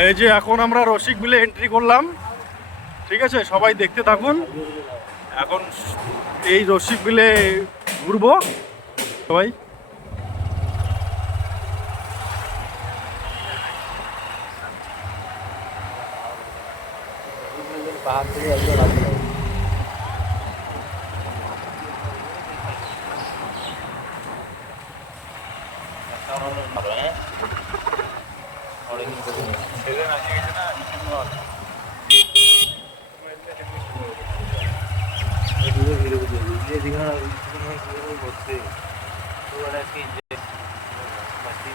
এই যে এখন আমরা রসিক বিলে এন্ট্রি করলাম, ঠিক আছে? সবাই দেখতে থাকুন। এখন এই রসিক বিলে ঘুরবো সবাই।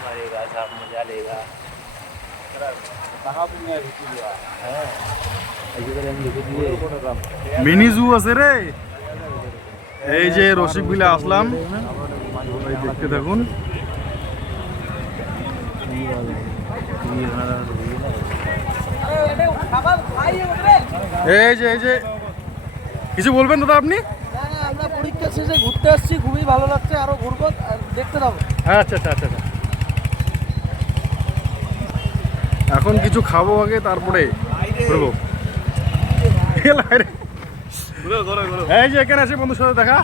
मारेगा साहब, मजा लेगा। মিনি জু আছে রে। এই যে রসিক বিলে আসলাম, সবাই দেখতে থাকুন। এই যে কিছু বলবেন দাদা আপনি? আমরা পরীক্ষা শেষে ঘুরতে আসছি, খুবই ভালো লাগছে, আরো ঘুরবো আর দেখতে যাবো। আচ্ছা আচ্ছা আচ্ছা আচ্ছা। এখন কিছু খাবো আগে, তারপরে ঘুরবো। এই যে এখানে আছে বন্ধুর সাথে দেখা।